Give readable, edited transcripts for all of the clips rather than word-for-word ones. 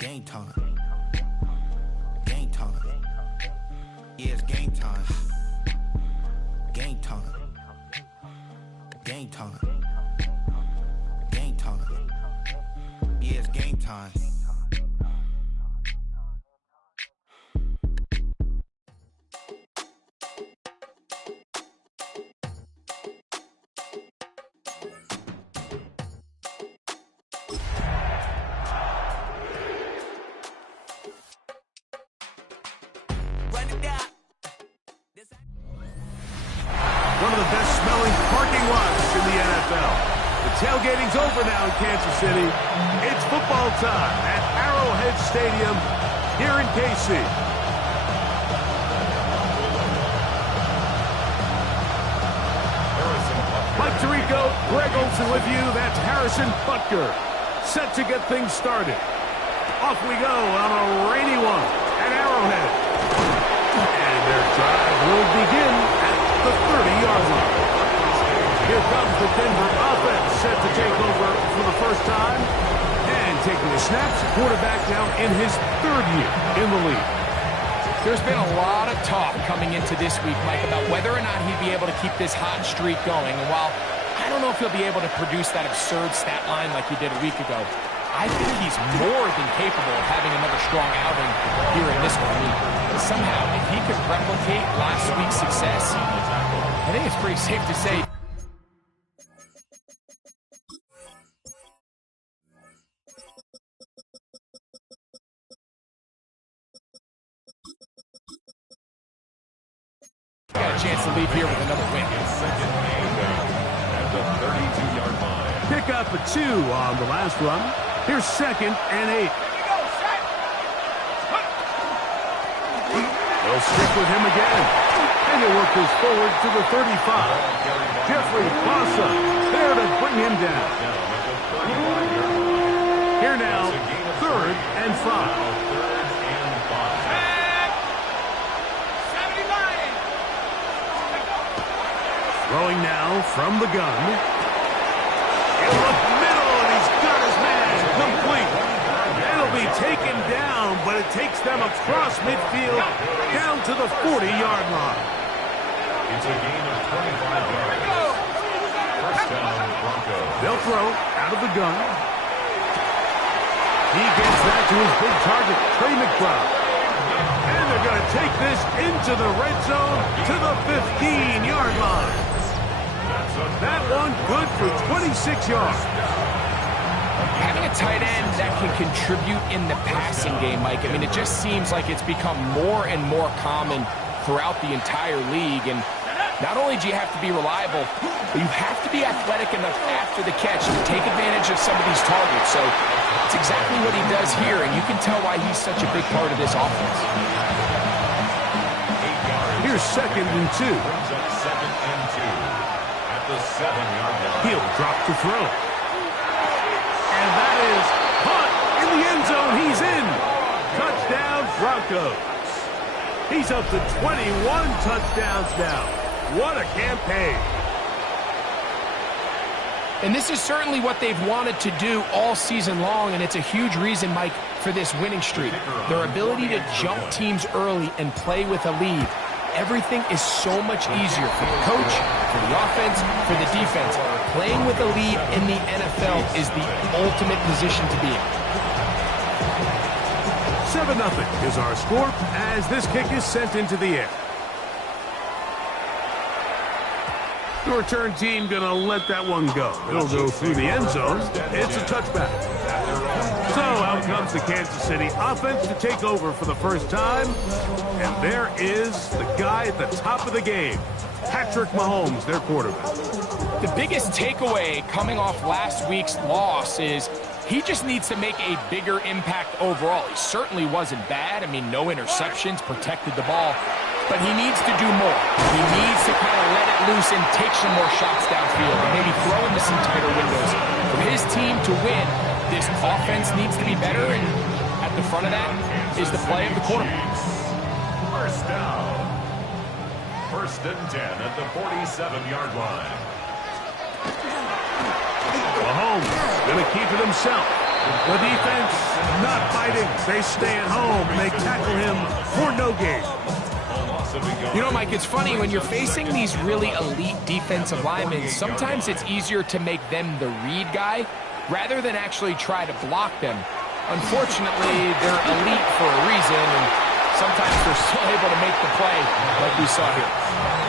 Game time. Game time. Yeah, it's game time. Game time. Game time. Game time. Yeah, it's game time. One of the best smelling parking lots in the NFL. The tailgating's over now in Kansas City. It's football time at Arrowhead Stadium here in KC. Mike Tirico, Greg Olsen with you. That's Harrison Butker. Set to get things started. Off we go on a rainy one at Arrowhead. And their drive will begin at the 30-yard line. Here comes the Denver offense, set to take over for the first time. And taking the snaps, quarterback now in his third year in the league. There's been a lot of talk coming into this week, Mike, about whether or not he'd be able to keep this hot streak going. And while I don't know if he'll be able to produce that absurd stat line like he did a week ago, I think he's more than capable of having another strong outing here in this one. I mean, somehow, if he could replicate last week's success, I think it's pretty safe to say got a chance to leave here with another win. At the 32-yard line. Pick up a 2 on the last run. Here's 2nd and 8. They'll stick with him again. And he'll work this forward to the 35. Jeffrey Bossa there to bring him down. Here now, 3rd and 5. Throwing now from the gun. In the middle, and he's got his man complete. That'll be taken down, but it takes them across midfield down to the 40-yard line. It's a gain of 25 yards. First down, Broncos. They'll throw out of the gun. He gets that to his big target, Trey McBride. And they're going to take this into the red zone to the 15-yard line. That one good for 26 yards. having a tight end that can contribute in the passing game, Mike, I mean, it just seems like it's become more and more common throughout the entire league. And not only do you have to be reliable, but you have to be athletic enough after the catch to take advantage of some of these targets. So it's exactly what he does here, and you can tell why he's such a big part of this offense. Here's 2nd and 2. Brings up 2nd and 2 at the 7-yard line. He'll drop to throw. And that is caught in the end zone. He's in. Touchdown, Broncos. He's up to 21 touchdowns now. What a campaign. And this is certainly what they've wanted to do all season long, and it's a huge reason, Mike, for this winning streak. Their ability to jump teams early and play with a lead. Everything is so much easier for the coach, for the offense, for the defense. Playing with a lead in the NFL is the ultimate position to be in. 7-0 is our score as this kick is sent into the air. The return team going to let that one go. It'll go through the end zone. It's a touchback. So out comes the Kansas City offense to take over for the first time. And there is the guy at the top of the game, Patrick Mahomes, their quarterback. The biggest takeaway coming off last week's loss is he just needs to make a bigger impact overall. He certainly wasn't bad. I mean, no interceptions, protected the ball. But he needs to do more. He needs to kind of let it loose and take some more shots downfield and maybe throw into some tighter windows. For his team to win, this offense needs to be better, and at the front of that is the play of the quarterback. First down. 1st and 10 at the 47-yard line. Mahomes going to keep it himself. The defense not fighting. They stay at home. They tackle him for no gain. You know, Mike, it's funny, when you're facing these really elite defensive linemen, sometimes it's easier to make them the read guy rather than actually try to block them. Unfortunately, they're elite for a reason, and sometimes they're still able to make the play like we saw here.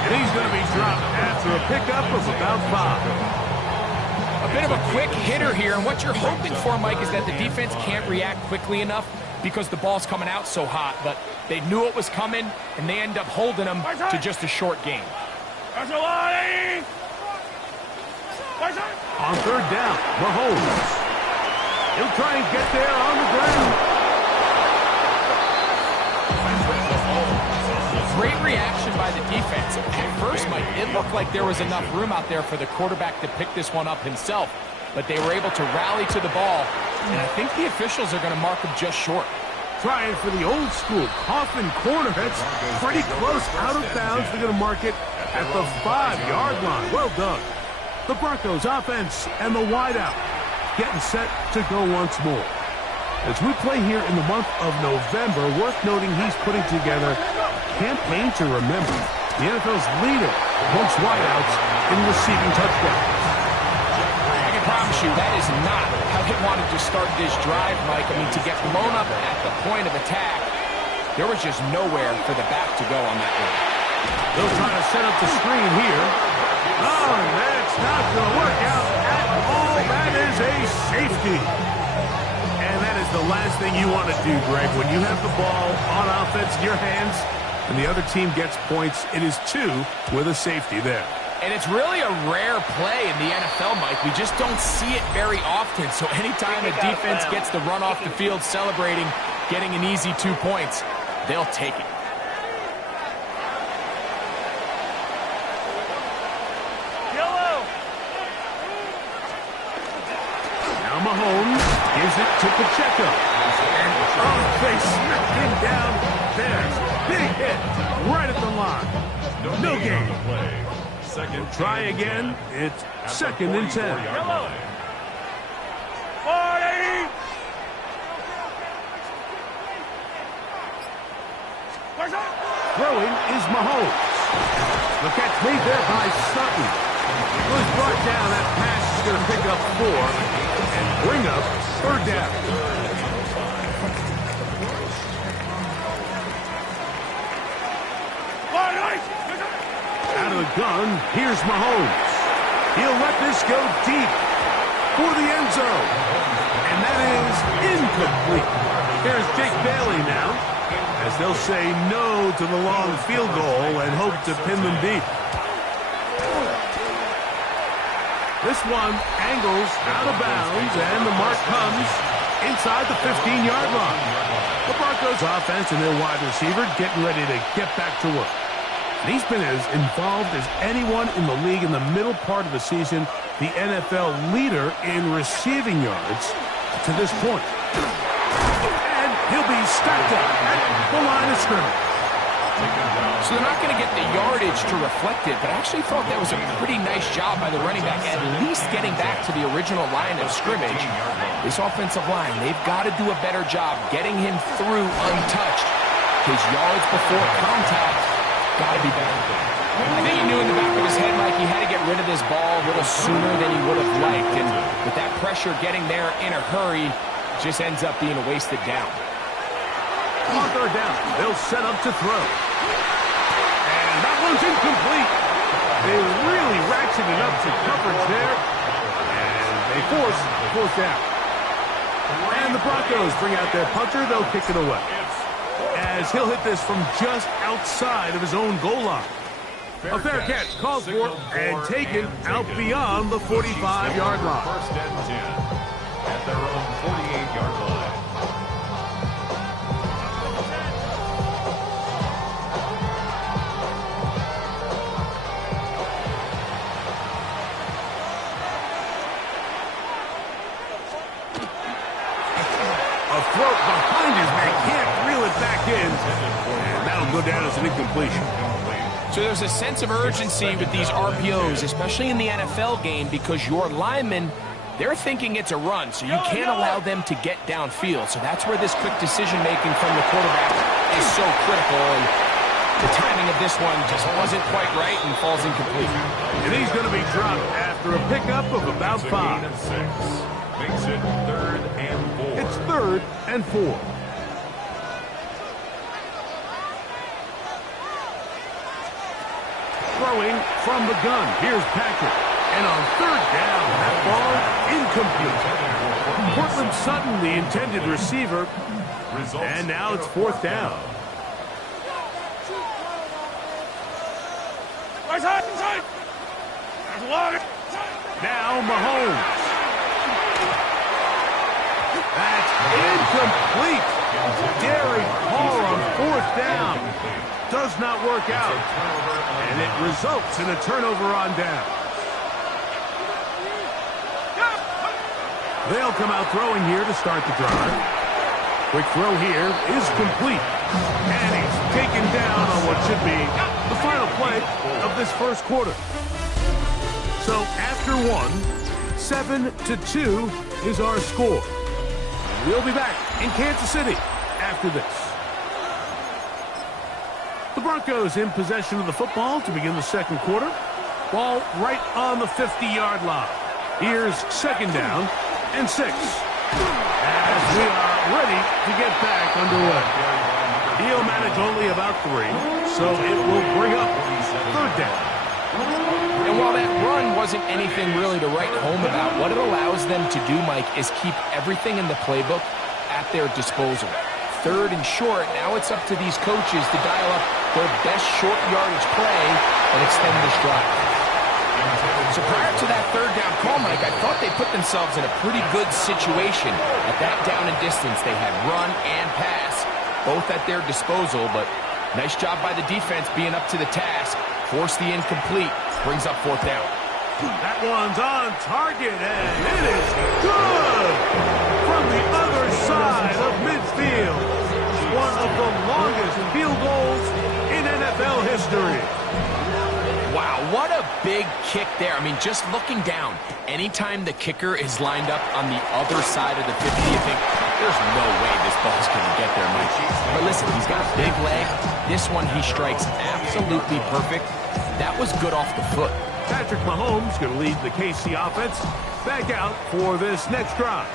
And he's going to be dropped after a pickup of about 5. A bit of a quick hitter here, and what you're hoping for, Mike, is that the defense can't react quickly enough because the ball's coming out so hot, but they knew it was coming, and they end up holding them to just a short game. On third down, Mahomes. He'll try and get there on the ground. Great reaction by the defense. At first, Mike, it looked like there was enough room out there for the quarterback to pick this one up himself, but they were able to rally to the ball, and I think the officials are going to mark him just short. Trying for the old school coffin corner. That's pretty close out of bounds. They're going to mark it at the 5-yard line. Well done. The Broncos offense and the wideout getting set to go once more. As we play here in the month of November, worth noting he's putting together a campaign to remember, the NFL's leader amongst wideouts in receiving touchdowns. I can promise you that is not how they wanted to start this drive, Mike. I mean, to get blown up at the point of attack, there was just nowhere for the back to go on that one. They'll try to set up the screen here. Oh, that's not going to work out at all. That is a safety. And that is the last thing you want to do, Greg. When you have the ball on offense in your hands and the other team gets points, it is 2 with a safety there. And it's really a rare play in the NFL, Mike. We just don't see it very often. So anytime a defense gets the run off the field celebrating, getting an easy 2 points, they'll take it. Now Mahomes gives it to Pacheco. And they smack him down. There's big hit right at the line. No gain. Second, try again. It's 2nd and 10. 40. Throwing is Mahomes. The catch made there by Sutton. Was brought down. That pass is going to pick up 4 and bring up 3rd down. Out of the gun, here's Mahomes. He'll let this go deep for the end zone. And that is incomplete. Here's Jake Bailey now, as they'll say no to the long field goal and hope to pin them deep. This one angles out of bounds, and the mark comes inside the 15-yard line. The Broncos offense and their wide receiver getting ready to get back to work. And he's been as involved as anyone in the league in the middle part of the season, the NFL leader in receiving yards to this point. And he'll be stacked up at the line of scrimmage. So they're not going to get the yardage to reflect it, but I actually thought that was a pretty nice job by the running back, at least getting back to the original line of scrimmage. This offensive line, they've got to do a better job getting him through untouched. His yards before contact got to be better. I think he knew in the back of his head, Mike, he had to get rid of this ball a little sooner than he would have liked, and with that pressure getting there in a hurry, just ends up being a wasted down. On 3rd down, they'll set up to throw. And that one's incomplete. They really ratcheted up to coverage there. And they force the 4th down. And the Broncos bring out their punter. They'll kick it away, as he'll hit this from just outside of his own goal line. A fair catch called for and taken out beyond the 45-yard line. 1st and 10 at their own 48-yard line. A throw behind his man, can't reel it back in. And that'll go down as an incompletion. So there's a sense of urgency with these RPOs, especially in the NFL game, because your linemen They're thinking it's a run, so you can't allow them to get downfield. So that's where this quick decision-making from the quarterback is so critical. And the timing of this one just wasn't quite right and falls incomplete. And he's going to be dropped after a pickup of about 5. Makes it 3rd and 4. It's 3rd and 4. Throwing from the gun. Here's Patrick. And on 3rd down, that ball incomplete. Cortland Sutton, the intended receiver. And now it's 4th down. Now Mahomes. That's incomplete. Derek Carr on 4th down. Does not work out. And it results in a turnover on down. They'll come out throwing here to start the drive. Quick throw here is complete. And he's taken down on what should be the final play of this first quarter. So after 7-2 is our score. We'll be back in Kansas City after this. The Broncos in possession of the football to begin the second quarter. Ball right on the 50-yard line. Here's 2nd down and 6. As we are ready to get back underway. He'll manage only about 3, so it will bring up 3rd down. And while that run wasn't anything really to write home about, what it allows them to do, Mike, is keep everything in the playbook at their disposal. 3rd and short, now it's up to these coaches to dial up their best short yardage play and extend this drive. So prior to that 3rd down call, Mike, I thought they put themselves in a pretty good situation. At that down and distance, they had run and pass, both at their disposal, but nice job by the defense being up to the task. Force the incomplete, brings up 4th down. That one's on target, and it is good! From the other side of midfield. One of the longest field goals in NFL history. Wow, what a big kick there. I mean, just looking down, anytime the kicker is lined up on the other side of the 50, you think, there's no way this ball's going to get there, Mike. But listen, he's got a big leg. This one he strikes absolutely perfect. That was good off the foot. Patrick Mahomes going to lead the KC offense back out for this next drive.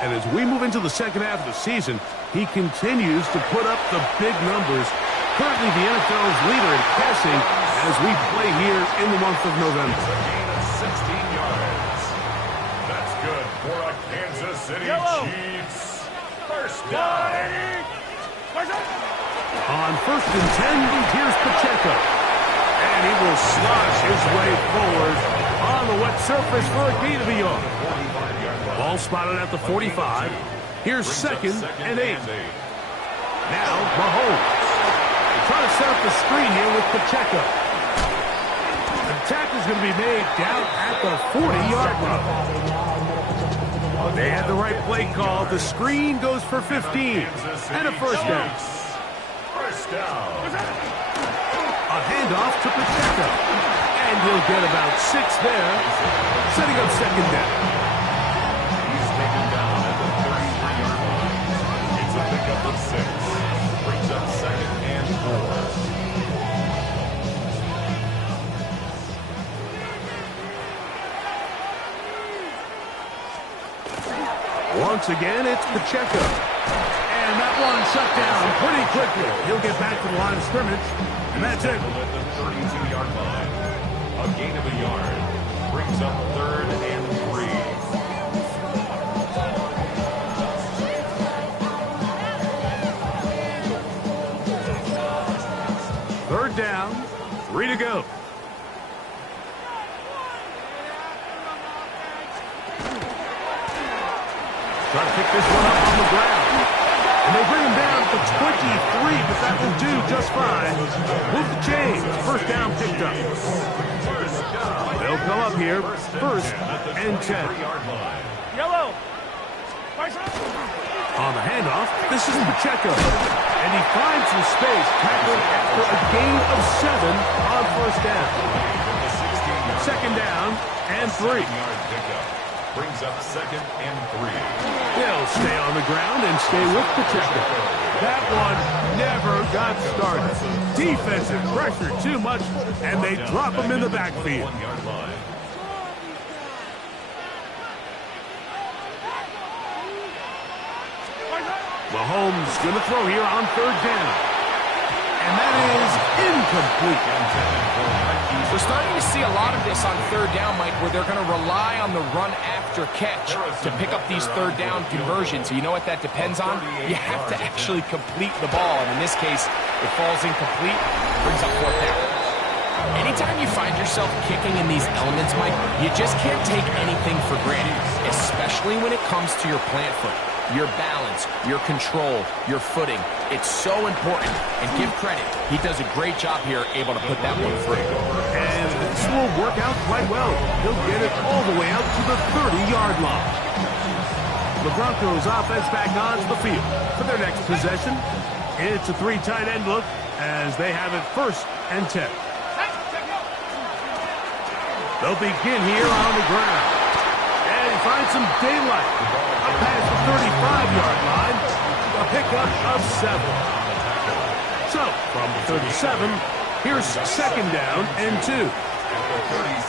And as we move into the second half of the season, he continues to put up the big numbers. Currently the NFL's leader in passing as we play here in the month of November. Gain of 16 yards. That's good for a Kansas City Chiefs. 1st down. On 1st and 10, here's Pacheco. And he will slosh his way forward on the wet surface for a gain of a yard. Ball spotted at the 45. Here's 2nd and 8. Now Mahomes. Trying to set up the screen here with Pacheco. The attack is going to be made down at the 40-yard line. They had the right play call. The screen goes for 15 and a 1st down. 1st down. A handoff to Pacheco. And he'll get about 6 there, setting up 2nd down. He's taken down at the 33-yard line. It's a pickup of 6. Brings up 2nd and 4. Once again, it's Pacheco. And that one shut down pretty quickly. He'll get back to the line of scrimmage, and that's it. At the 32-yard line. A gain of a yard. Brings up 3rd and 3. 3rd down, 3 to go. Trying to pick this one up on the ground. And they bring him down to 23, but that will do just fine. Move the chains. 1st down picked up. They'll come up here. 1st and 10. Yellow. On the handoff, this is Pacheco. And he finds some space, tackled after a gain of 7 on 1st down. 2nd down and 3. Brings up 2nd and 3. They'll stay on the ground and stay with Pacheco. That one never got started. Defensive pressure too much, and they drop him in the backfield. 1-yard line. Mahomes going to throw here on 3rd down. And that is incomplete. We're starting to see a lot of this on 3rd down, Mike, where they're going to rely on the run after catch to pick up these 3rd down conversions. You know what that depends on? You have to actually complete the ball. And in this case, it falls incomplete, brings up 4th down. Anytime you find yourself kicking in these elements, Mike, you just can't take anything for granted, especially when it comes to your plant foot. Your balance, your control, your footing. It's so important. And give credit, he does a great job here, able to put that one through. And this will work out quite well. He'll get it all the way out to the 30-yard line. The Broncos offense back onto the field for their next possession. It's a 3 tight end look as they have it 1st and 10. They'll begin here on the ground. And find some daylight. Up past the 35-yard line. A pickup of 7. So, from the 37, here's 2nd down and 2.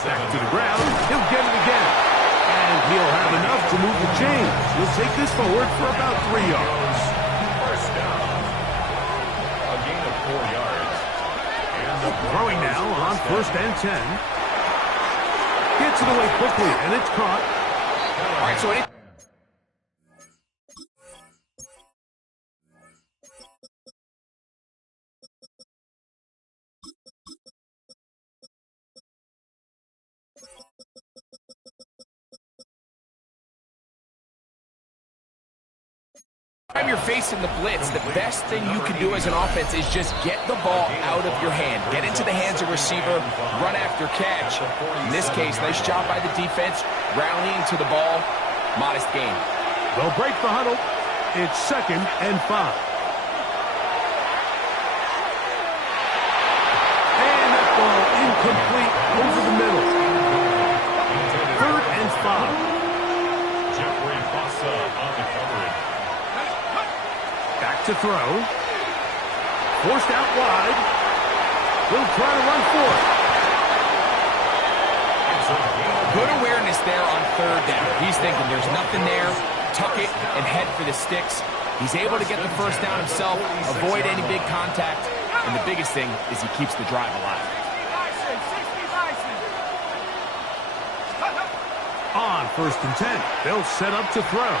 Back to the ground. He'll get it again. And he'll have enough to move the chains. He'll take this forward for about 3 yards. 1st down. A gain of 4 yards. And Throwing now on 1st and 10. Gets it away quickly, and it's caught. All right, so anytime you're facing the blitz, the best thing you can do as an offense is just get the ball out of your hand. Get into the hands of receiver, run after catch. In this case, nice job by the defense, rallying to the ball. Modest gain. They'll break the huddle. It's 2nd and 5. And that ball incomplete over the middle. 3rd and 5. Jeffrey Fossa on the coverage. Back to throw. Forced out wide. He'll try to run for it. Good awareness there on 3rd down. He's thinking there's nothing there, tuck it, and head for the sticks. He's able to get the 1st down himself, avoid any big contact, and the biggest thing is he keeps the drive alive. On 1st and 10, they'll set up to throw.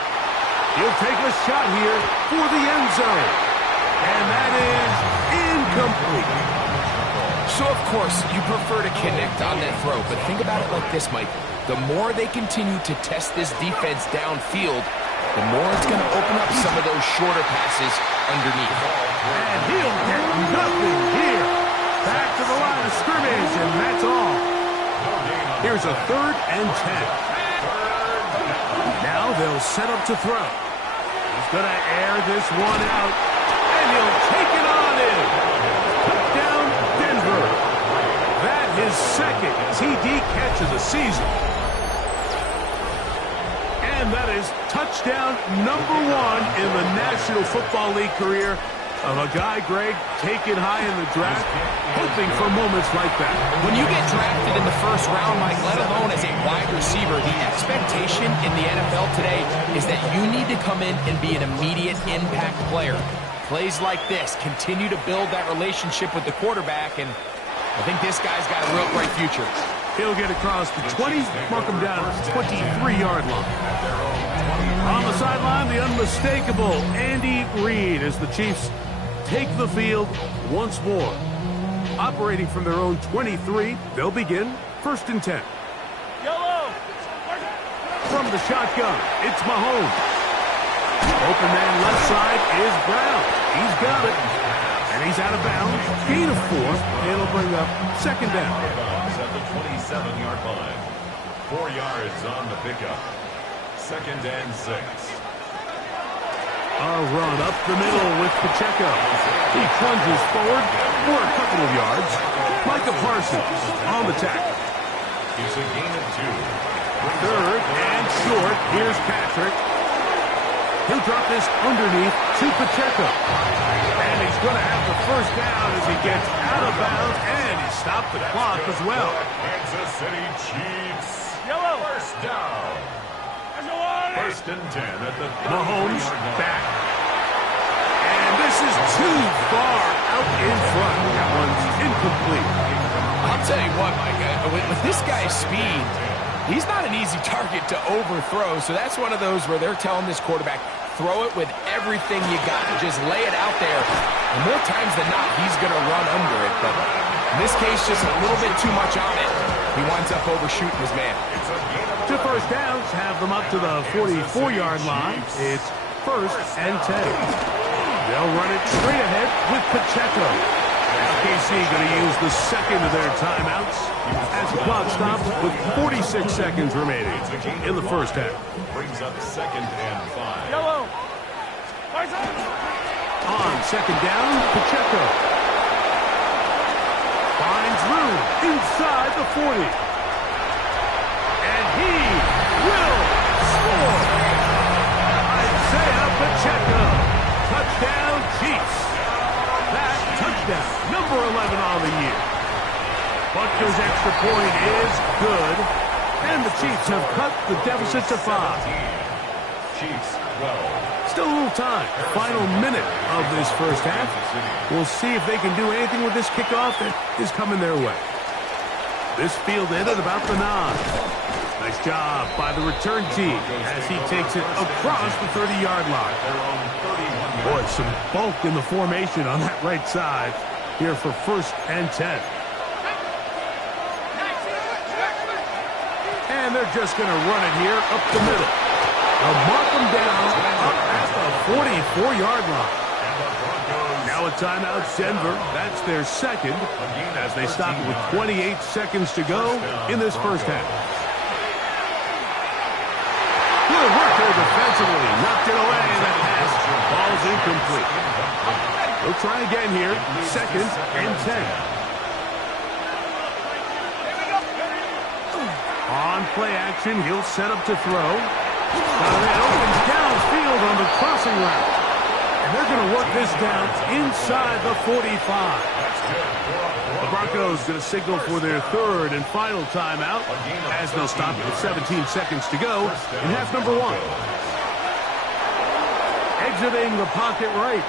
He'll take a shot here for the end zone. And that is incomplete. So, of course, you prefer to connect on that throw, but think about it like this, Mike. The more they continue to test this defense downfield, the more it's going to open up some of those shorter passes underneath. And he'll get nothing here. Back to the line of scrimmage, and that's all. Here's a 3rd and 10. Now they'll set up to throw. He's going to air this one out, and he'll take it on in. Touchdown, Denver. That his 2nd TD catch of the season. And that is touchdown number 1 in the National Football League career of a guy, Greg, taken high in the draft, hoping for moments like that. When you get drafted in the 1st round, Mike, let alone as a wide receiver, the expectation in the NFL today is that you need to come in and be an immediate impact player. Plays like this continue to build that relationship with the quarterback, and I think this guy's got a real bright future. He'll get across the 20, mark him down at the 23-yard line. On the sideline, the unmistakable Andy Reid as the Chiefs take the field once more. Operating from their own 23, they'll begin 1st and 10. Yellow. From the shotgun, it's Mahomes. Open man left side is Brown. He's got it. And he's out of bounds. Gain of 4. It'll bring up 2nd down. At the 27-yard line. 4 yards on the pickup. 2nd and 6. A run up the middle with Pacheco. He plunges forward for a couple of yards. Micah Parsons on the tackle. It's a gain of 2. Third and short. Here's Patrick. He'll drop this underneath to Pacheco. And he's going to have the first down as he gets out of bounds, and he stopped the clock as well. Kansas City Chiefs. Yellow. First down. First and 10 at the Mahomes 30-yard line. back. And this is too far out in front. That one's incomplete. I'll tell you what, Mike, with this guy's speed, he's not an easy target to overthrow, so that's one of those where they're telling this quarterback, throw it with everything you got. Just lay it out there. And more times than not, he's going to run under it. But in this case, just a little bit too much on it. He winds up overshooting his man. Two first downs have them up to the 44-yard line. It's first and 10. They'll run it straight ahead with Pacheco. KC going to use the second of their timeouts as the clock stops with 46 seconds remaining in the first half. Brings up second and 5. Yellow. On second down, Pacheco finds room inside the 40. And he will score. Isaiah Pacheco. Touchdown, Chiefs. That touchdown, number 11 on the year. Butker's extra point is good, and the Chiefs have cut the deficit to 5. Chiefs 12. Still a little time. Final minute of this first half. We'll see if they can do anything with this kickoff that is coming their way. This fielded at about the 9. Nice job by the return team as he takes it across the 30-yard line. Boy, some bulk in the formation on that right side here for first and 10. And they're just going to run it here up the middle. They'll mark them down up at the 44-yard line. Now a timeout, Denver. That's their second as they stop it with 28 seconds to go in this first half. Good work there defensively. Knocked it away, and that pass ball's incomplete. They'll try again here. Second and 10. On play action, he'll set up to throw. That opens downfield on the crossing route. And they're going to work this down inside the 45. The Broncos going to signal for their third and final timeout as they'll stop with 17 seconds to go in half number 1. Exiting the pocket right.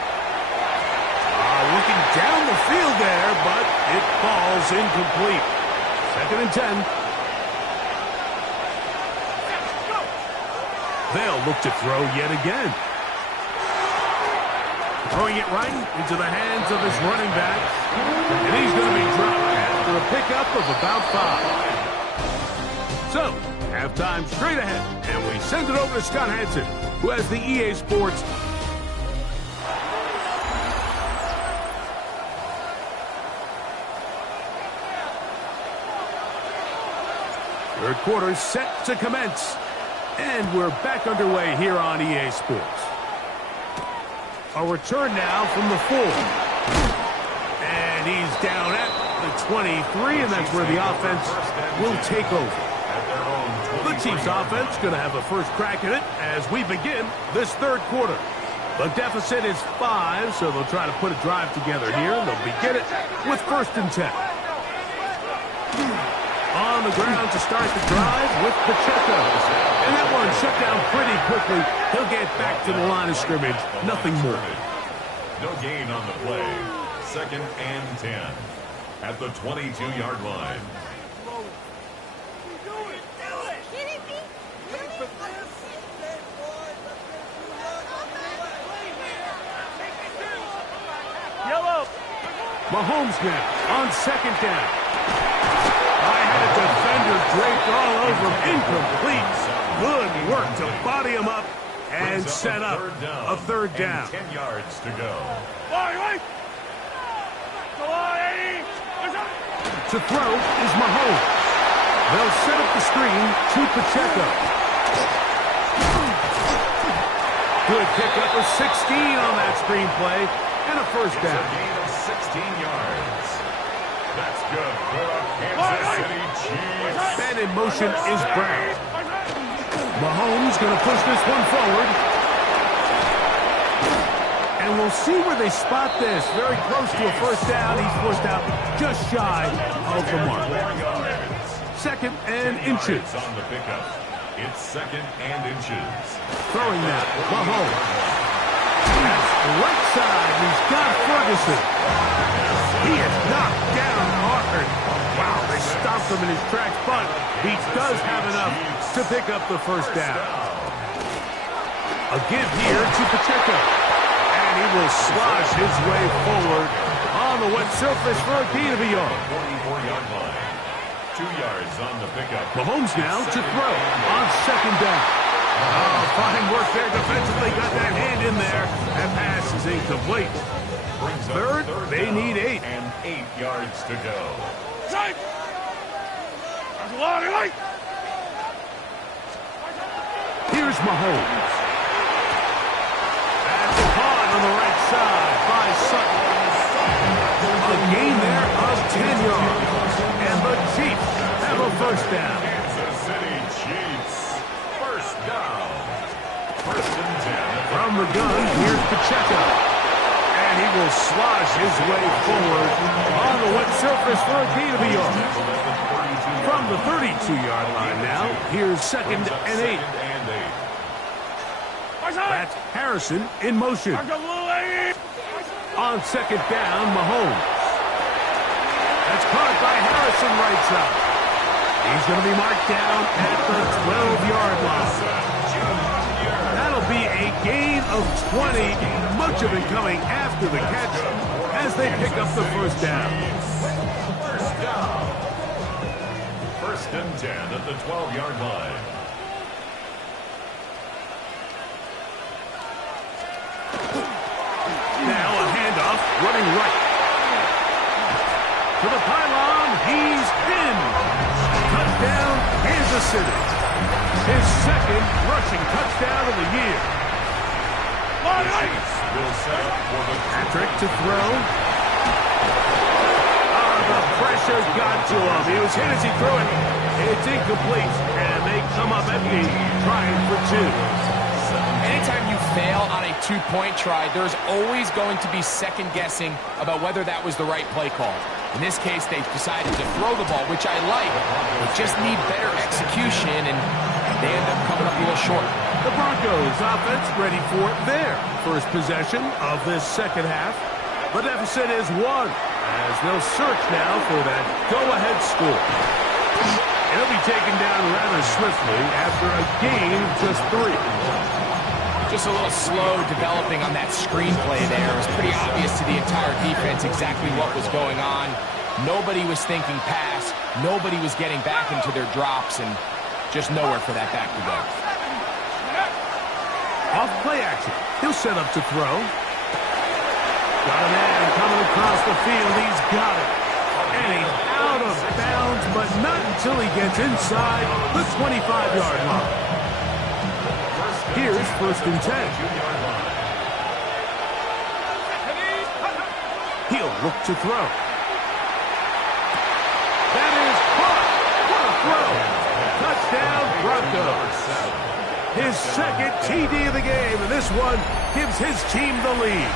Looking down the field there, but it falls incomplete. Second and 10. They'll look to throw yet again. Throwing it right into the hands of his running back. And he's going to be dropped after a pickup of about 5. So, halftime straight ahead. And we send it over to Scott Hansen, who has the EA Sports. Third quarter set to commence. And we're back underway here on EA Sports. A return now from the 4. And he's down at the 23, and that's where the offense will take over. The Chiefs offense going to have a first crack at it as we begin this third quarter. The deficit is 5, so they'll try to put a drive together here. They'll begin it with first and 10. On the ground to start the drive with Pacheco. And that one shut down pretty quickly. He'll get back to the line of scrimmage. Nothing more. No gain on the play. Second and 10 at the 22-yard line. Yellow. Mahomes now on second down. I had a defender draped all over him. Incomplete. Good work to body him up and set up a third down. 10 yards to go. To throw is Mahomes. They'll set up the screen to Pacheco. Good pickup of 16 on that screen play and a first It's a down. gain of 16 yards. That's good for the Kansas City Chiefs. And in motion is Brown. Mahomes going to push this one forward. And we'll see where they spot this. Very close to a first down. He's forced out just shy of the mark. Second and inches. On the pickup. It's second and inches. Throwing that. Mahomes. That's right side. He's got Ferguson. He is knocked down hard. Wow, they stopped him in his tracks, but he does have enough to pick up the first down. A give here to Pacheco. And he will slosh his way forward on the wet surface for a gain of a yard. 44-yard line. 2 yards on the pickup. Mahomes now to throw on second down. Oh, fine work there defensively. Got that hand in there. That pass is incomplete. Third, they need 8. And 8 yards to go. Here's Mahomes. That's caught on the right side by Sutton. A gain there of 10 yards. And the Chiefs have a first down. Kansas City Chiefs. First down. First and 10. From the gun, here's Pacheco. And he will slosh his way forward on the wet surface for a gain of a yard. From the 32-yard line now, here's second and 8. That's Harrison in motion. On second down, Mahomes. That's caught by Harrison right side. He's going to be marked down at the 12-yard line. That'll be a gain of 20, much of it coming after the catch as they pick up the first down. First and 10 at the 12-yard line. Now a handoff, running right. To the pylon, he's in. Touchdown, Kansas City. His second rushing touchdown of the year. Patrick to throw. The pressure got to him. He was hit as he threw it. It's incomplete, and they come up empty, trying for 2. Anytime you fail on a 2-point try, there's always going to be second guessing about whether that was the right play call. In this case, they decided to throw the ball, which I like. They just need better execution, and they end up coming up a little short. The Broncos offense ready for their first possession of this second half. The deficit is 1, as they'll search now for that go-ahead score. It'll be taken down rather swiftly after a gain of just 3. Just a little slow developing on that screenplay there. It was pretty obvious to the entire defense exactly what was going on. Nobody was thinking pass. Nobody was getting back into their drops, and just nowhere for that back to go. Off play action. He'll set up to throw. Got a man coming across the field. He's got it. And he's out of bounds, but not until he gets inside the 25-yard line. Here's first and 10. He'll look to throw. That is caught. What a throw. Touchdown, Broncos. His second TD of the game, and this one gives his team the lead.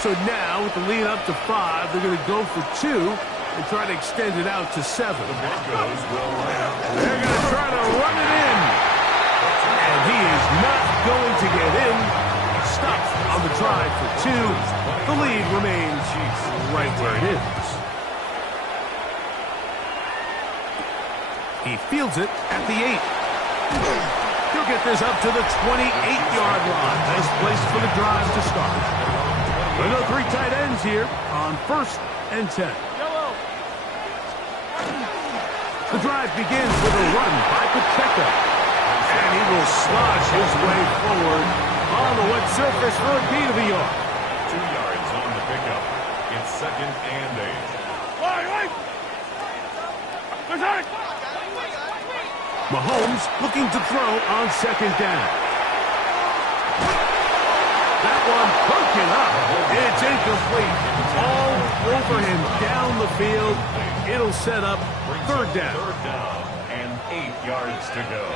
So now, with the lead up to 5, they're going to go for 2 and try to extend it out to 7. They're going to try to run it in. And he is not going to get in. Stopped on the drive for 2. The lead remains right where it is. He fields it at the 8. He'll get this up to the 28-yard line. Nice place for the drive to start. We'll go 3 tight ends here on first and 10. The drive begins with a run by Pacheco. And he will slosh his way forward on the wet surface for a gain of a yard. 2 yards on the pickup. It's second and 8. Mahomes looking to throw on second down. That one broken up. It's incomplete. All over him down the field. It'll set up third down. Third down and 8 yards to go.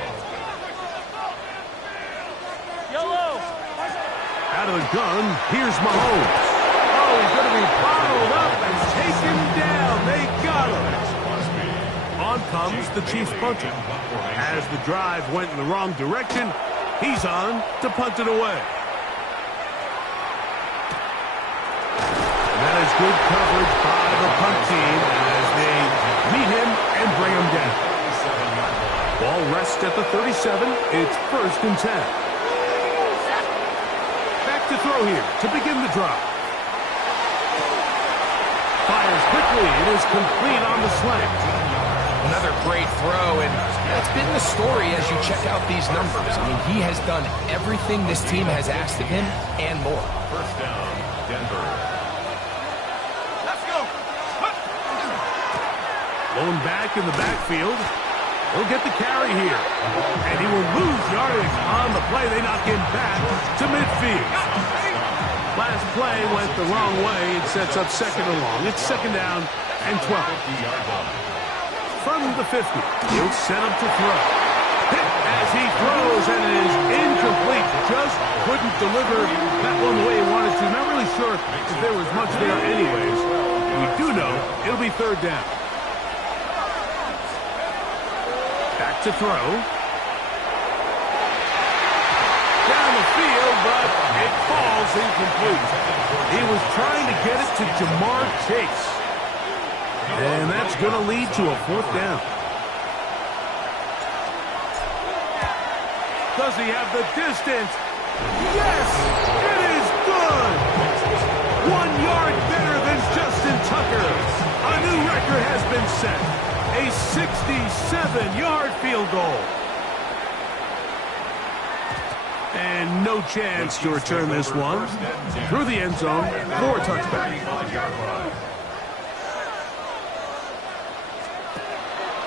Out of the gun, here's Mahomes. Oh, he's going to be bottled up and taken down. They got him. On comes the Chiefs punter. As the drive went in the wrong direction, he's on to punt it away. And that is good coverage by the punt team as they meet him and bring him down. Ball rests at the 37. It's 1st and 10. Back to throw here to begin the drive. Fires quickly. It is complete on the slant. Another great throw, and that's been the story as you check out these numbers. I mean, he has done everything this team has asked of him and more. 1st down, Denver. Let's go. Blown back in the backfield. He'll get the carry here. And he will lose yardage on the play. They knock him back to midfield. Last play went the wrong way. It sets up 2nd and long. It's 2nd down and 12. From the 50, he'll set up to throw. Hit as he throws, and it is incomplete. Just couldn't deliver that one the way he wanted to. Not really sure if there was much there anyways. We do know it'll be 3rd down. Back to throw. Down the field, but it falls incomplete. He was trying to get it to Jamar Chase. And that's going to lead to a 4th down. Does he have the distance? Yes! It is good! 1 yard better than Justin Tucker. A new record has been set. A 67-yard field goal. And no chance to return this one. Through the end zone for a touchback.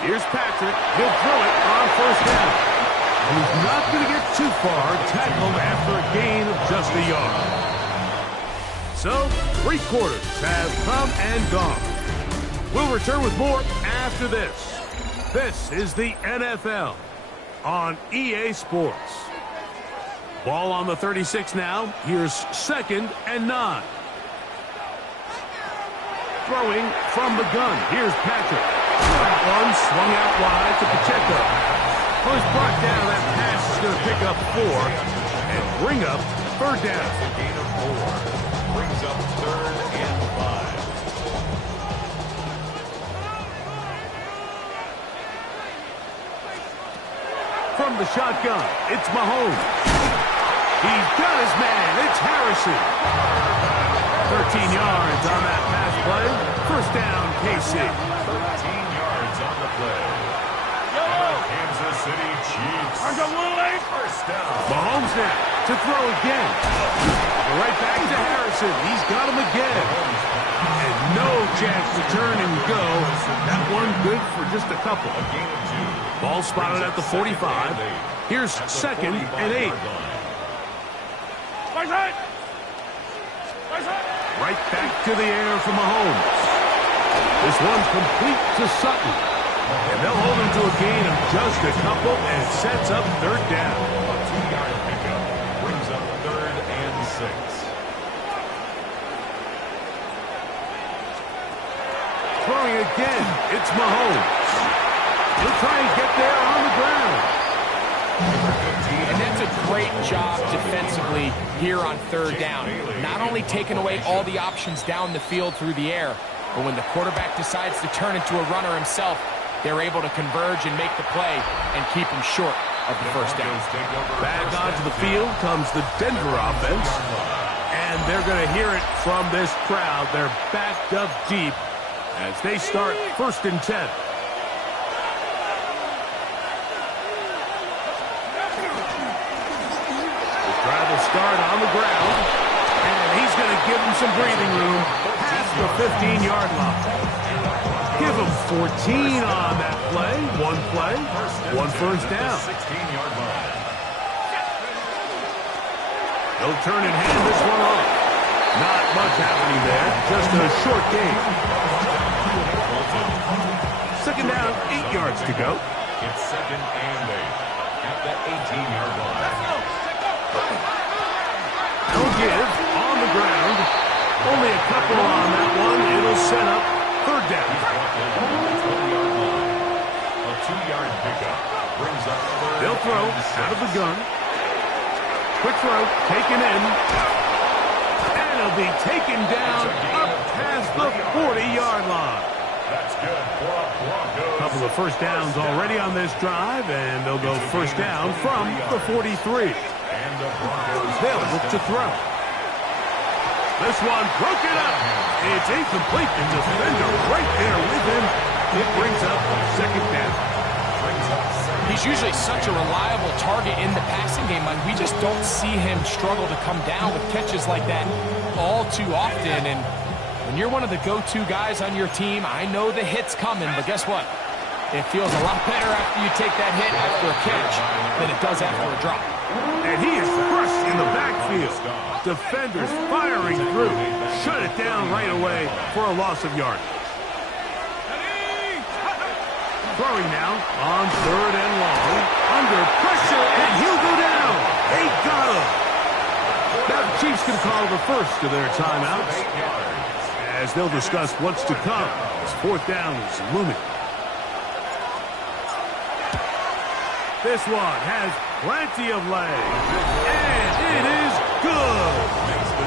Here's Patrick. He'll throw it on 1st down. And he's not going to get too far, tackled after a gain of just a yard. So, 3 quarters have come and gone. We'll return with more after this. This is the NFL on EA Sports. Ball on the 36 now. Here's 2nd and 9. Throwing from the gun. Here's Patrick. That one swung out wide to Pacheco. Well, he's brought down. That pass is going to pick up 4 and bring up 3rd down. Gain of 4 brings up 3rd and 5. From the shotgun, it's Mahomes. He's got his man. It's Harrison. 13 yards on that pass play. 1st down, KC. 13 yards on the play. Kansas City Chiefs. 1st down. Mahomes now to throw again. Right back to Harrison. He's got him again. And no chance to turn and go. That one good for just a couple. A gain of 2. Ball spotted at the 45. Here's 2nd and 8. Right back to the air for Mahomes. This one's complete to Sutton. And they'll hold him to a gain of just a couple and sets up 3rd down. A 2-yard pickup brings up 3rd and 6. Throwing again, it's Mahomes. He'll try and get there on the ground. And that's a great job defensively here on 3rd down. Not only taking away all the options down the field through the air, but when the quarterback decides to turn into a runner himself, they're able to converge and make the play and keep him short of the 1st down. Back onto the field comes the Denver offense. And they're going to hear it from this crowd. They're backed up deep as they start 1st and 10. Drive will start on the ground, and he's going to give him some breathing room past the 15-yard line. Give him 14 on that play. 1 1st down. 16-yard line. He'll turn and hand this one off. Not much happening there. Just a short game. 2nd down, 8 yards to go. It's 2nd and 8 at the 18-yard line. They'll give on the ground. Only a couple on that one. It'll set up third down. A 2-yard pickup brings up third. They'll throw out of the gun. Quick throw, taken in. And it'll be taken down up past the 40-yard line. That's good for a Broncos. Couple of first downs already on this drive, and they'll go first down from the 43. And the Broncos They'll look to throw. This one broken up. It's incomplete. The defender right there with him. It brings up second down. He's usually such a reliable target in the passing game. We just don't see him struggle to come down with catches like that all too often. And when you're one of the go-to guys on your team, I know the hit's coming, but guess what? It feels a lot better after you take that hit after a catch than it does after a drop. And he is crushed in the backfield. Defenders firing through. Shut it down right away for a loss of yardage. Throwing now on third and long. Under pressure, and he'll go down. They got him. Now the Chiefs can call the first of their timeouts as they'll discuss what's to come as fourth down is looming. This one has plenty of leg. And it is good.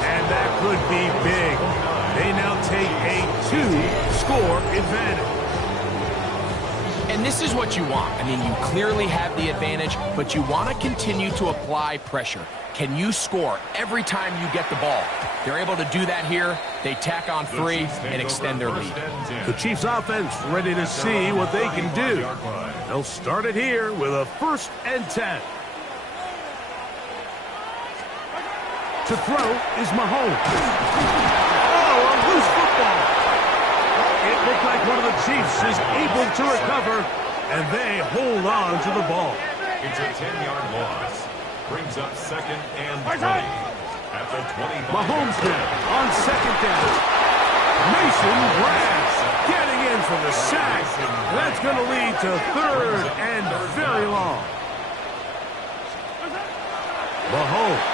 And that could be big. They now take a 2-score advantage. And this is what you want. I mean, you clearly have the advantage, but you want to continue to apply pressure. Can you score every time you get the ball? They're able to do that here. They tack on 3 and extend their lead. The Chiefs offense ready to see what they can do. They'll start it here with a 1st and 10. To throw is Mahomes. Oh, a loose football. It looked like one of the Chiefs is able to recover, and they hold on to the ball. It's a 10-yard loss. Brings up 2nd and 20. At the 25. Mahomes now on 2nd down. Mason Grass getting in for the sack. That's going to lead to 3rd and very long. Mahomes.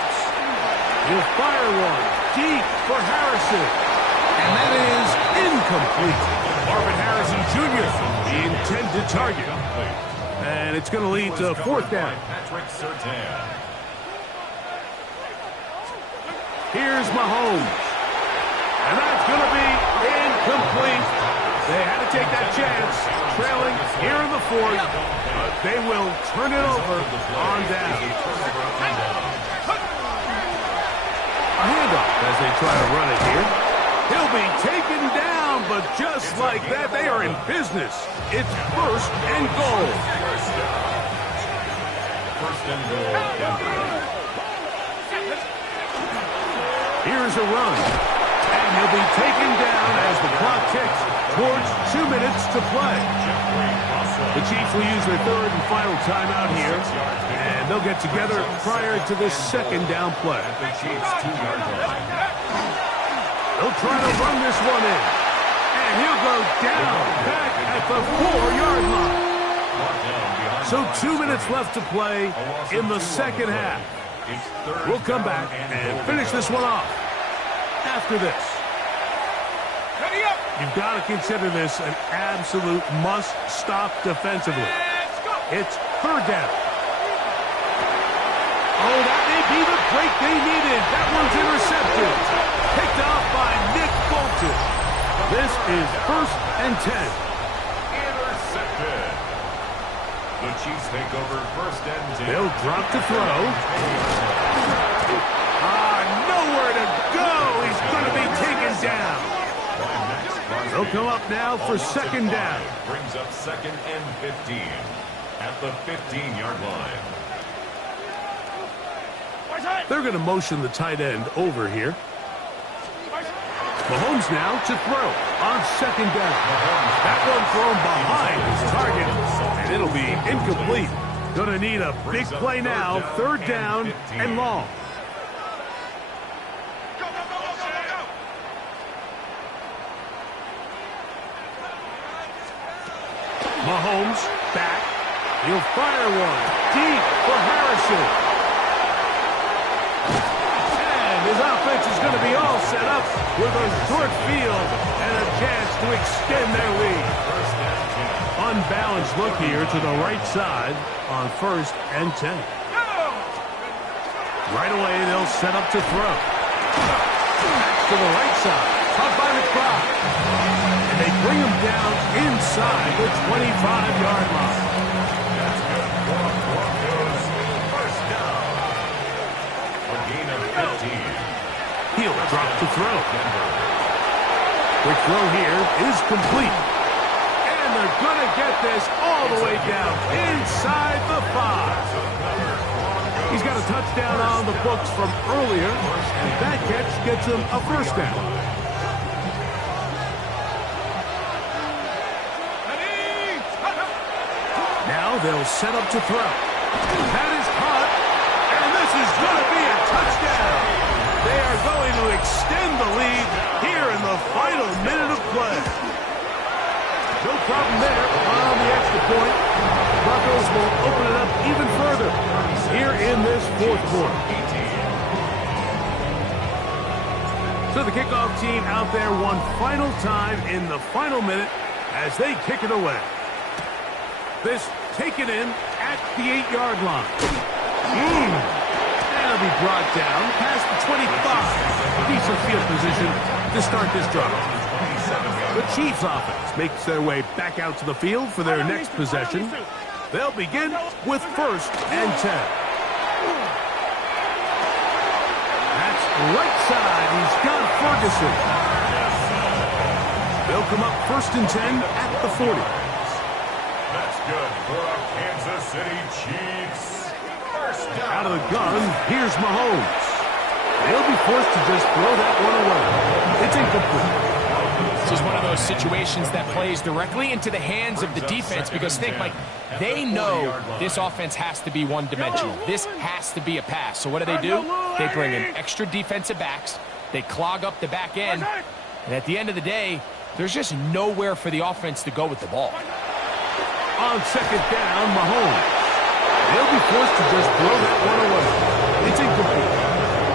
He'll fire one deep for Harrison. And that is incomplete. Marvin Harrison Jr., the intended target. And it's going to lead to 4th down. Here's Mahomes. And that's going to be incomplete. They had to take that chance, trailing here in the 4th. But they will turn it over on down. A handoff as they try to run it here. He'll be taken down, but just like that, they are in business. It's 1st and goal. 1st and goal, Denver. Here's a run. And he'll be taken down as the clock ticks towards 2 minutes to play. The Chiefs will use their 3rd and final timeout here, and they'll get together prior to this 2nd down play. The Chiefs 2-yard line. They'll try to run this one in. And he'll go down back at the 4-yard line. So 2 minutes left to play in the 2nd half. We'll come back and finish this one off after this. You've got to consider this an absolute must-stop defensively. It's 3rd down. Oh, that may be the break they needed. That one's intercepted. Picked off by Nick Bolton. This is 1st and 10. Intercepted. The Chiefs take over 1st and 10. They'll drop to throw. Nowhere to go. He's going to be taken down. They'll come up now for 2nd down. Brings up 2nd and 15 at the 15-yard line. They're going to motion the tight end over here. Mahomes now to throw on 2nd down. That one thrown behind his target, and it'll be incomplete. Going to need a big play now. 3rd down and long. Mahomes back. He'll fire one deep for Harrison. And is out offense is going to be all set up with a short field and a chance to extend their lead. Unbalanced look here to the right side on 1st and 10. Right away, they'll set up to throw. To the right side. Caught by McBride. And they bring him down inside the 25-yard line. That's good for Broncos. First down. A gain of 15. He'll drop to throw. Quick throw here is complete. And they're going to get this all the way down inside the 5. He's got a touchdown on the books from earlier, and that catch gets him a first down. Now they'll set up to throw. That is caught, and this is going to be a touchdown. They are going to extend the lead here in the final minute of play. No problem there on the extra point. Broncos will open it up even further here in this 4th quarter. So the kickoff team out there one final time in the final minute as they kick it away. This taken in at the 8-yard line. That'll be brought down past the 25. Decent field position to start this drive. The Chiefs offense makes their way back out to the field for their next possession. They'll begin with 1st and 10. That's right side. He's got Ferguson. They'll come up 1st and 10 at the 40. That's good for our Kansas City Chiefs. First down. Out of the gun, here's Mahomes. They'll be forced to just throw that one away. It's incomplete. This is one of those situations that plays directly into the hands of the defense because think, Mike, they know this offense has to be one-dimensional. This has to be a pass. So what do? They bring in extra defensive backs. They clog up the back end. And at the end of the day, there's just nowhere for the offense to go with the ball. On 2nd down, Mahomes. They'll be forced to just throw that one away. It's incomplete.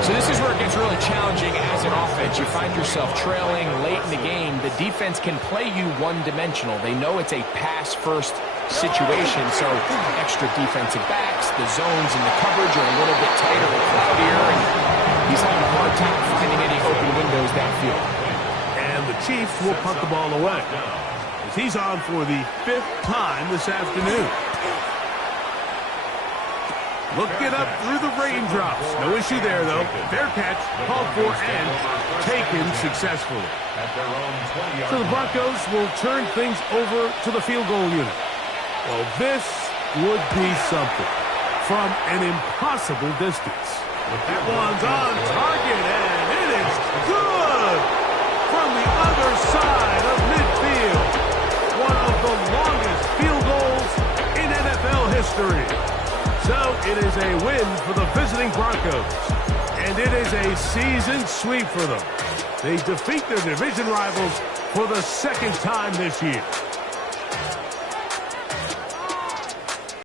So this is where it gets really challenging as an offense. You find yourself trailing late in the game. The defense can play you one-dimensional. They know it's a pass-first situation, so extra defensive backs, the zones and the coverage are a little bit tighter and cloudier, and he's having a hard time finding any open windows downfield. And the Chiefs will punt the ball away as he's on for the 5th time this afternoon. Looking up through the raindrops. No issue there, though. Fair catch, called for, and taken successfully. So the Broncos will turn things over to the field goal unit. Well, this would be something from an impossible distance. That one's on target, and it is good from the other side of midfield. One of the longest field goals in NFL history. So it is a win for the visiting Broncos, and it is a season sweep for them. They defeat their division rivals for the 2nd time this year.